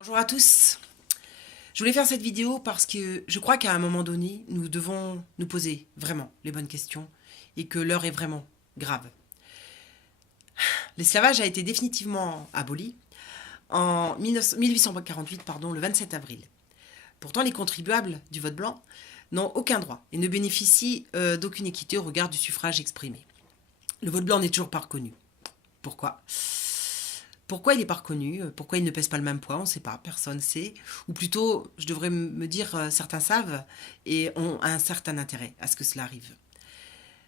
Bonjour à tous. Je voulais faire cette vidéo parce que je crois qu'à un moment donné, nous devons nous poser vraiment les bonnes questions et que l'heure est vraiment grave. L'esclavage a été définitivement aboli en 1848, le 27 avril. Pourtant, les contribuables du vote blanc n'ont aucun droit et ne bénéficient d'aucune équité au regard du suffrage exprimé. Le vote blanc n'est toujours pas reconnu. Pourquoi ? Pourquoi il n'est pas reconnu? Pourquoi il ne pèse pas le même poids? On ne sait pas, personne ne sait. Ou plutôt, je devrais me dire, certains savent et ont un certain intérêt à ce que cela arrive.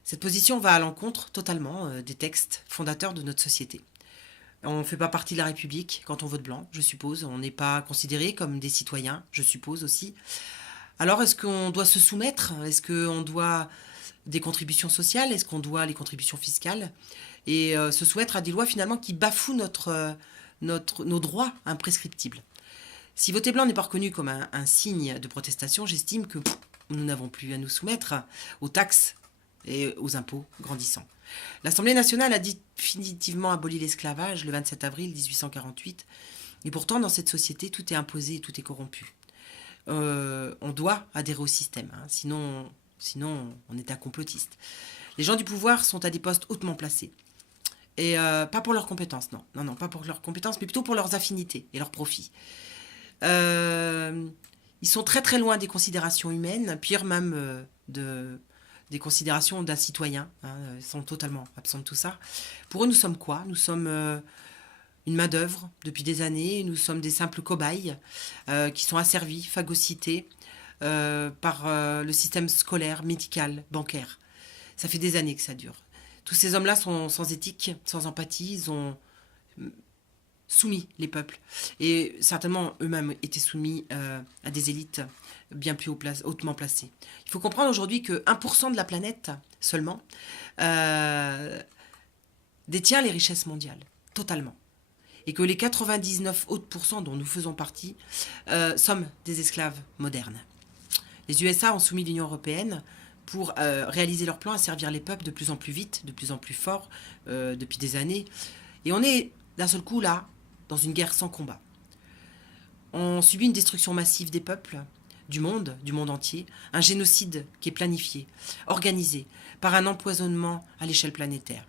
Cette position va à l'encontre totalement des textes fondateurs de notre société. On ne fait pas partie de la République quand on vote blanc, je suppose. On n'est pas considéré comme des citoyens, je suppose aussi. Alors, est-ce qu'on doit se soumettre? Est-ce qu'on doit des contributions sociales? Est-ce qu'on doit les contributions fiscales? Et se soumettre à des lois finalement qui bafouent nos droits imprescriptibles. Si voter blanc n'est pas reconnu comme un signe de protestation, j'estime que nous n'avons plus à nous soumettre aux taxes et aux impôts grandissants. L'Assemblée nationale a définitivement aboli l'esclavage le 27 avril 1848, et pourtant dans cette société tout est imposé et tout est corrompu. On doit adhérer au système, hein, sinon on est un complotiste. Les gens du pouvoir sont à des postes hautement placés. Et pas pour leurs compétences, non, pas pour leurs compétences, mais plutôt pour leurs affinités et leurs profits. Ils sont très très loin des considérations humaines, pire même des considérations d'un citoyen. Hein, ils sont totalement absents de tout ça. Pour eux, nous sommes quoi? Nous sommes une main-d'œuvre depuis des années. Nous sommes des simples cobayes qui sont asservis, phagocytés par le système scolaire, médical, bancaire. Ça fait des années que ça dure. Tous ces hommes-là sont sans éthique, sans empathie, ils ont soumis les peuples. Et certainement, eux-mêmes étaient soumis à des élites bien plus hautement placées. Il faut comprendre aujourd'hui que 1% de la planète seulement détient les richesses mondiales, totalement. Et que les 99 autres pourcents dont nous faisons partie sommes des esclaves modernes. Les USA ont soumis l'Union européenne pour réaliser leur plan à servir les peuples de plus en plus vite, de plus en plus fort, depuis des années. Et on est d'un seul coup là, dans une guerre sans combat. On subit une destruction massive des peuples, du monde entier, un génocide qui est planifié, organisé, par un empoisonnement à l'échelle planétaire.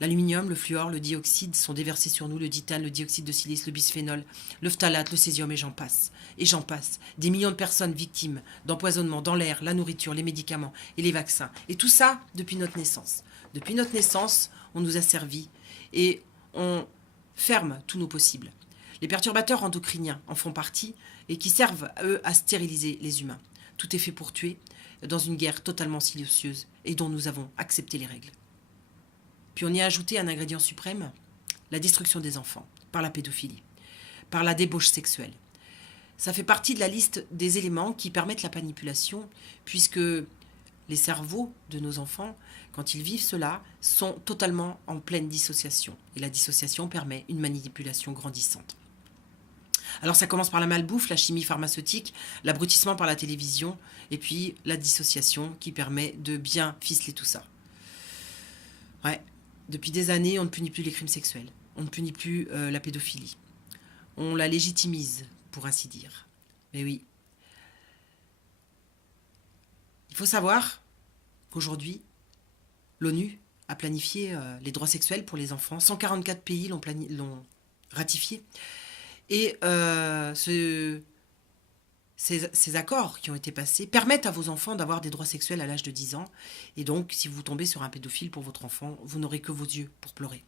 L'aluminium, le fluor, le dioxyde sont déversés sur nous, le titane, le dioxyde de silice, le bisphénol, le phtalate, le césium et j'en passe. Et j'en passe. Des millions de personnes victimes d'empoisonnement dans l'air, la nourriture, les médicaments et les vaccins. Et tout ça depuis notre naissance. Depuis notre naissance, on nous a servi et on ferme tous nos possibles. Les perturbateurs endocriniens en font partie et qui servent, eux, à stériliser les humains. Tout est fait pour tuer dans une guerre totalement silencieuse et dont nous avons accepté les règles. Puis on y a ajouté un ingrédient suprême, la destruction des enfants, par la pédophilie, par la débauche sexuelle. Ça fait partie de la liste des éléments qui permettent la manipulation, puisque les cerveaux de nos enfants, quand ils vivent cela, sont totalement en pleine dissociation. Et la dissociation permet une manipulation grandissante. Alors ça commence par la malbouffe, la chimie pharmaceutique, l'abrutissement par la télévision, et puis la dissociation qui permet de bien ficeler tout ça. Ouais. Depuis des années, on ne punit plus les crimes sexuels. On ne punit plus la pédophilie. On la légitimise, pour ainsi dire. Mais oui. Il faut savoir qu'aujourd'hui, l'ONU a planifié les droits sexuels pour les enfants. 144 pays l'ont ratifié. Et ces accords qui ont été passés permettent à vos enfants d'avoir des droits sexuels à l'âge de 10 ans. Et donc, si vous tombez sur un pédophile pour votre enfant, vous n'aurez que vos yeux pour pleurer.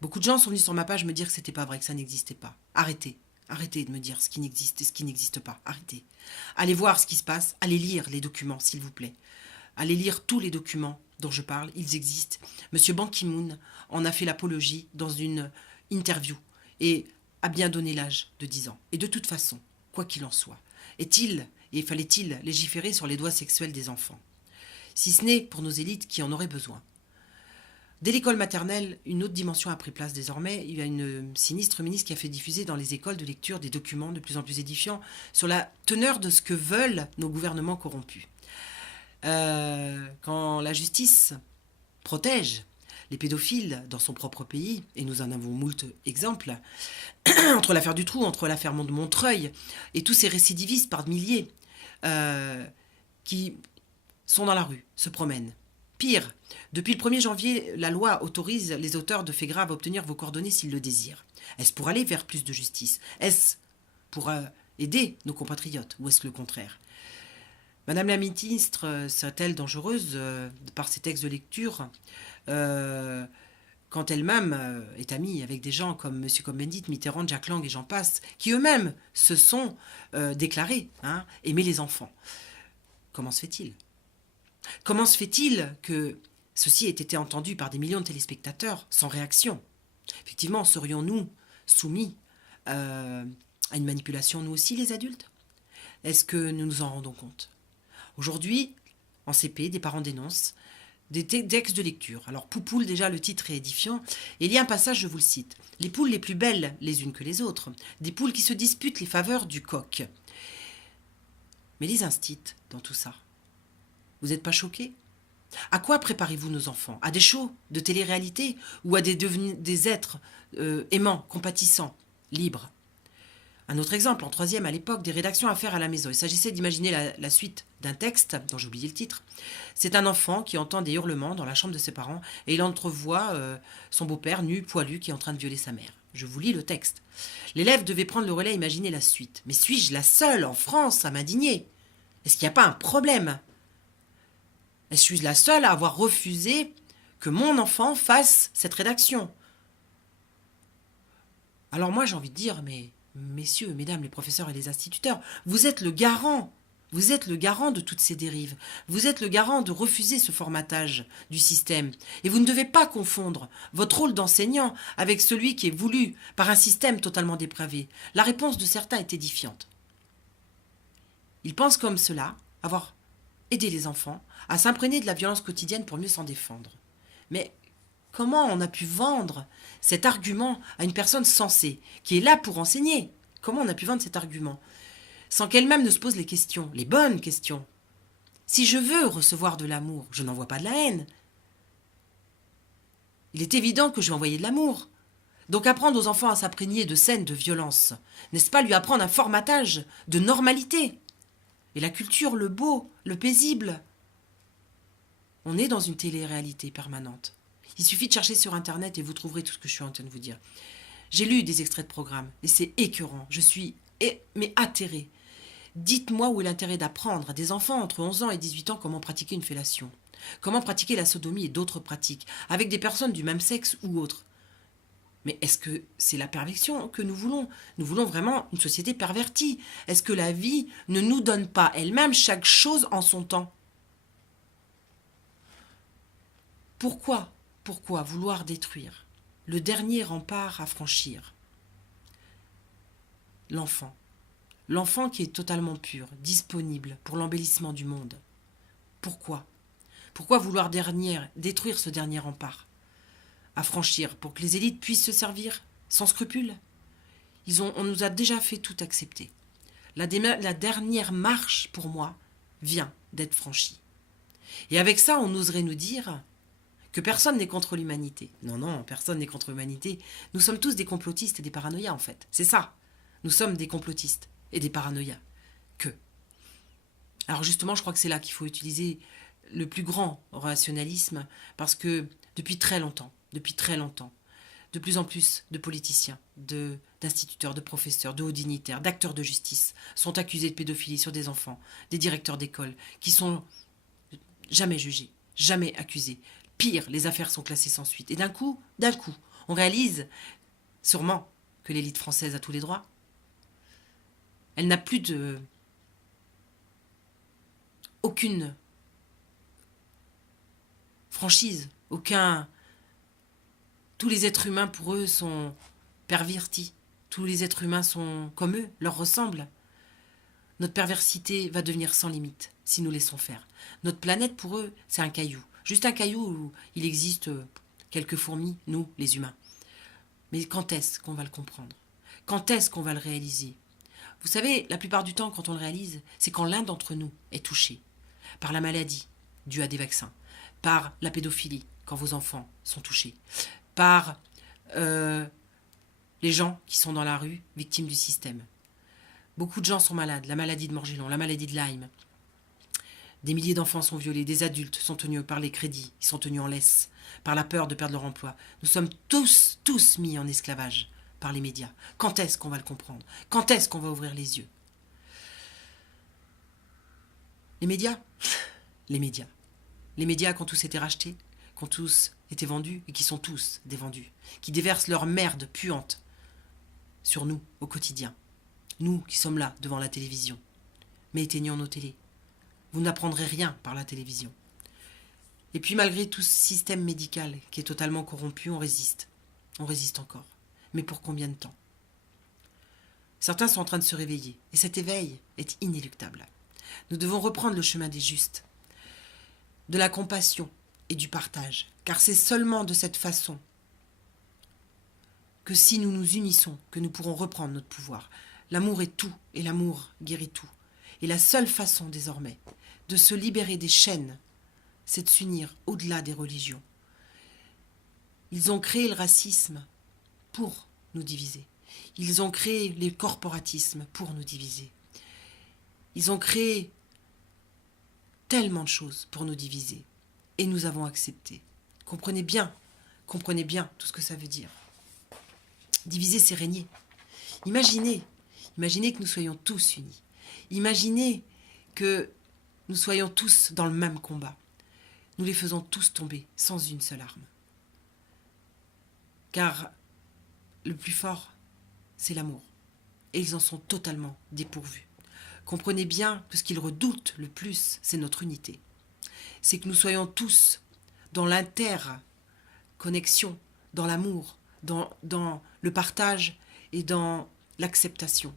Beaucoup de gens sont venus sur ma page me dire que c'était pas vrai, que ça n'existait pas. Arrêtez. Arrêtez de me dire ce qui n'existe et ce qui n'existe pas. Arrêtez. Allez voir ce qui se passe. Allez lire les documents, s'il vous plaît. Allez lire tous les documents dont je parle. Ils existent. Monsieur Ban Ki-moon en a fait l'apologie dans une interview et a bien donné l'âge de 10 ans. Et de toute façon, quoi qu'il en soit, fallait-il légiférer sur les droits sexuels des enfants? Si ce n'est pour nos élites qui en auraient besoin. Dès l'école maternelle, une autre dimension a pris place désormais. Il y a une sinistre ministre qui a fait diffuser dans les écoles de lecture des documents de plus en plus édifiants sur la teneur de ce que veulent nos gouvernements corrompus. Quand la justice protège les pédophiles dans son propre pays, et nous en avons moult exemples, entre l'affaire du Trou, entre l'affaire de Montreuil, et tous ces récidivistes par milliers qui sont dans la rue, se promènent. Pire, depuis le 1er janvier, la loi autorise les auteurs de faits graves à obtenir vos coordonnées s'ils le désirent. Est-ce pour aller vers plus de justice? Est-ce pour aider nos compatriotes? Ou est-ce le contraire? Madame la ministre serait-elle dangereuse par ses textes de lecture quand elle-même est amie avec des gens comme M. Cohn-Bendit, Mitterrand, Jack Lang et j'en passe, qui eux-mêmes se sont déclarés aimer les enfants? Comment se fait-il? Comment se fait-il que ceci ait été entendu par des millions de téléspectateurs sans réaction? Effectivement, serions-nous soumis à une manipulation, nous aussi, les adultes? Est-ce que nous nous en rendons compte? Aujourd'hui, en CP, des parents dénoncent des textes de lecture. Alors, Poupoule, déjà, le titre est édifiant. Et il y a un passage, je vous le cite. Les poules les plus belles les unes que les autres. Des poules qui se disputent les faveurs du coq. Mais les instits dans tout ça, vous n'êtes pas choqués? À quoi préparez-vous nos enfants? À des shows de télé-réalité ou à des êtres aimants, compatissants, libres? Un autre exemple, en 3e à l'époque, des rédactions à faire à la maison. Il s'agissait d'imaginer la suite d'un texte, dont j'ai oublié le titre. C'est un enfant qui entend des hurlements dans la chambre de ses parents et il entrevoit son beau-père nu, poilu, qui est en train de violer sa mère. Je vous lis le texte. L'élève devait prendre le relais et imaginer la suite. Mais suis-je la seule en France à m'indigner? Est-ce qu'il n'y a pas un problème? Est-ce que je suis la seule à avoir refusé que mon enfant fasse cette rédaction? Alors moi j'ai envie de dire, mais messieurs, mesdames, les professeurs et les instituteurs, vous êtes le garant. Vous êtes le garant de toutes ces dérives. Vous êtes le garant de refuser ce formatage du système. Et vous ne devez pas confondre votre rôle d'enseignant avec celui qui est voulu par un système totalement dépravé. La réponse de certains est édifiante. Ils pensent comme cela avoir aidé les enfants à s'imprégner de la violence quotidienne pour mieux s'en défendre. Mais comment on a pu vendre cet argument à une personne sensée, qui est là pour enseigner? Comment on a pu vendre cet argument sans qu'elle-même ne se pose les questions, les bonnes questions? Si je veux recevoir de l'amour, je n'envoie pas de la haine. Il est évident que je vais envoyer de l'amour. Donc apprendre aux enfants à s'imprégner de scènes de violence, n'est-ce pas lui apprendre un formatage de normalité? Et la culture, le beau, le paisible. On est dans une télé-réalité permanente. Il suffit de chercher sur Internet et vous trouverez tout ce que je suis en train de vous dire. J'ai lu des extraits de programmes et c'est écœurant. Je suis atterrée. Dites-moi où est l'intérêt d'apprendre à des enfants entre 11 ans et 18 ans comment pratiquer une fellation, comment pratiquer la sodomie et d'autres pratiques, avec des personnes du même sexe ou autres. Mais est-ce que c'est la perversion que nous voulons? Nous voulons vraiment une société pervertie. Est-ce que la vie ne nous donne pas elle-même chaque chose en son temps? Pourquoi vouloir détruire le dernier rempart à franchir? L'enfant. L'enfant qui est totalement pur, disponible pour l'embellissement du monde. Pourquoi vouloir détruire ce dernier rempart à franchir pour que les élites puissent se servir sans scrupule? On nous a déjà fait tout accepter. La dernière marche, pour moi, vient d'être franchie. Et avec ça, on oserait nous dire que personne n'est contre l'humanité. Non, personne n'est contre l'humanité. Nous sommes tous des complotistes et des paranoïas, en fait. C'est ça. Nous sommes des complotistes et des paranoïas. Alors justement, je crois que c'est là qu'il faut utiliser le plus grand rationalisme, parce que depuis très longtemps, de plus en plus de politiciens, d'instituteurs, de professeurs, de hauts dignitaires, d'acteurs de justice sont accusés de pédophilie sur des enfants, des directeurs d'école, qui sont jamais jugés, jamais accusés. Pire, les affaires sont classées sans suite. Et d'un coup, on réalise sûrement que l'élite française a tous les droits. Elle n'a plus aucune franchise, tous les êtres humains pour eux sont pervertis. Tous les êtres humains sont comme eux, leur ressemblent. Notre perversité va devenir sans limite si nous laissons faire. Notre planète pour eux, c'est un caillou. Juste un caillou où il existe quelques fourmis, nous, les humains. Mais quand est-ce qu'on va le comprendre? Quand est-ce qu'on va le réaliser? Vous savez, la plupart du temps, quand on le réalise, c'est quand l'un d'entre nous est touché par la maladie due à des vaccins, par la pédophilie, quand vos enfants sont touchés, par les gens qui sont dans la rue, victimes du système. Beaucoup de gens sont malades, la maladie de Morgellon, la maladie de Lyme. Des milliers d'enfants sont violés, des adultes sont tenus par les crédits, ils sont tenus en laisse, par la peur de perdre leur emploi. Nous sommes tous mis en esclavage par les médias. Quand est-ce qu'on va le comprendre? Quand est-ce qu'on va ouvrir les yeux? Les médias? Les médias. Les médias qui ont tous été rachetés, qui ont tous été vendus et qui sont tous des vendus, qui déversent leur merde puante sur nous au quotidien. Nous qui sommes là devant la télévision. Mais éteignons nos télés. Vous n'apprendrez rien par la télévision. Et puis malgré tout ce système médical qui est totalement corrompu, on résiste. On résiste encore. Mais pour combien de temps? Certains sont en train de se réveiller. Et cet éveil est inéluctable. Nous devons reprendre le chemin des justes, de la compassion et du partage. Car c'est seulement de cette façon que si nous nous unissons, que nous pourrons reprendre notre pouvoir. L'amour est tout et l'amour guérit tout. Et la seule façon désormais de se libérer des chaînes, c'est de s'unir au-delà des religions. Ils ont créé le racisme pour nous diviser. Ils ont créé les corporatismes pour nous diviser. Ils ont créé tellement de choses pour nous diviser. Et nous avons accepté. Comprenez bien tout ce que ça veut dire. Diviser, c'est régner. Imaginez que nous soyons tous unis. Imaginez que nous soyons tous dans le même combat. Nous les faisons tous tomber sans une seule arme. Car le plus fort, c'est l'amour. Et ils en sont totalement dépourvus. Comprenez bien que ce qu'ils redoutent le plus, c'est notre unité. C'est que nous soyons tous dans l'interconnexion, dans l'amour, dans le partage et dans l'acceptation.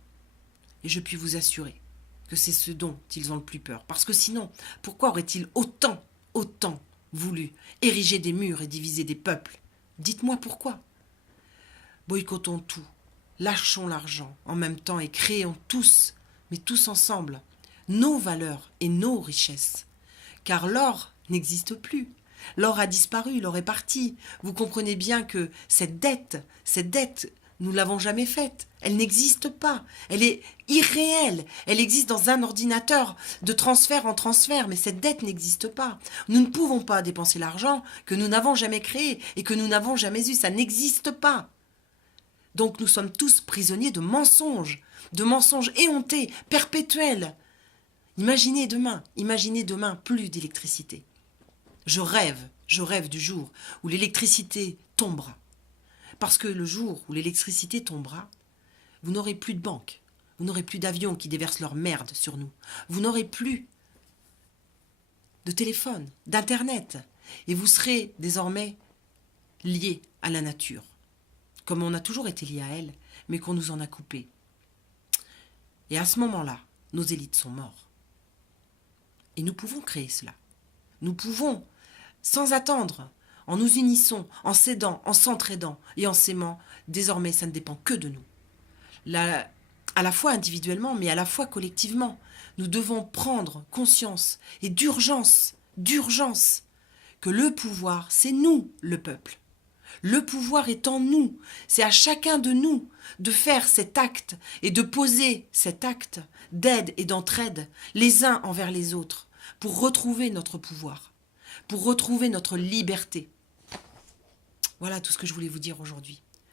Et je puis vous assurer que c'est ce dont ils ont le plus peur. Parce que sinon, pourquoi auraient-ils autant voulu ériger des murs et diviser des peuples? Dites-moi pourquoi. Boycottons tout, lâchons l'argent en même temps et créons tous, mais tous ensemble, nos valeurs et nos richesses. Car l'or n'existe plus. L'or a disparu, l'or est parti. Vous comprenez bien que cette dette, nous ne l'avons jamais faite. Elle n'existe pas. Elle est irréelle. Elle existe dans un ordinateur de transfert en transfert, mais cette dette n'existe pas. Nous ne pouvons pas dépenser l'argent que nous n'avons jamais créé et que nous n'avons jamais eu. Ça n'existe pas. Donc nous sommes tous prisonniers de mensonges éhontés, perpétuels. Imaginez demain plus d'électricité. Je rêve du jour où l'électricité tombera. Parce que le jour où l'électricité tombera, vous n'aurez plus de banques, vous n'aurez plus d'avions qui déversent leur merde sur nous, vous n'aurez plus de téléphone, d'internet, et vous serez désormais liés à la nature, comme on a toujours été liés à elle, mais qu'on nous en a coupé. Et à ce moment-là, nos élites sont mortes. Et nous pouvons créer cela. Nous pouvons, sans attendre, en nous unissant, en s'aidant, en s'entraidant et en s'aimant, désormais ça ne dépend que de nous. À la fois individuellement, mais à la fois collectivement, nous devons prendre conscience et d'urgence, que le pouvoir, c'est nous, le peuple. Le pouvoir est en nous. C'est à chacun de nous de faire cet acte et de poser cet acte d'aide et d'entraide les uns envers les autres pour retrouver notre pouvoir, pour retrouver notre liberté. Voilà tout ce que je voulais vous dire aujourd'hui.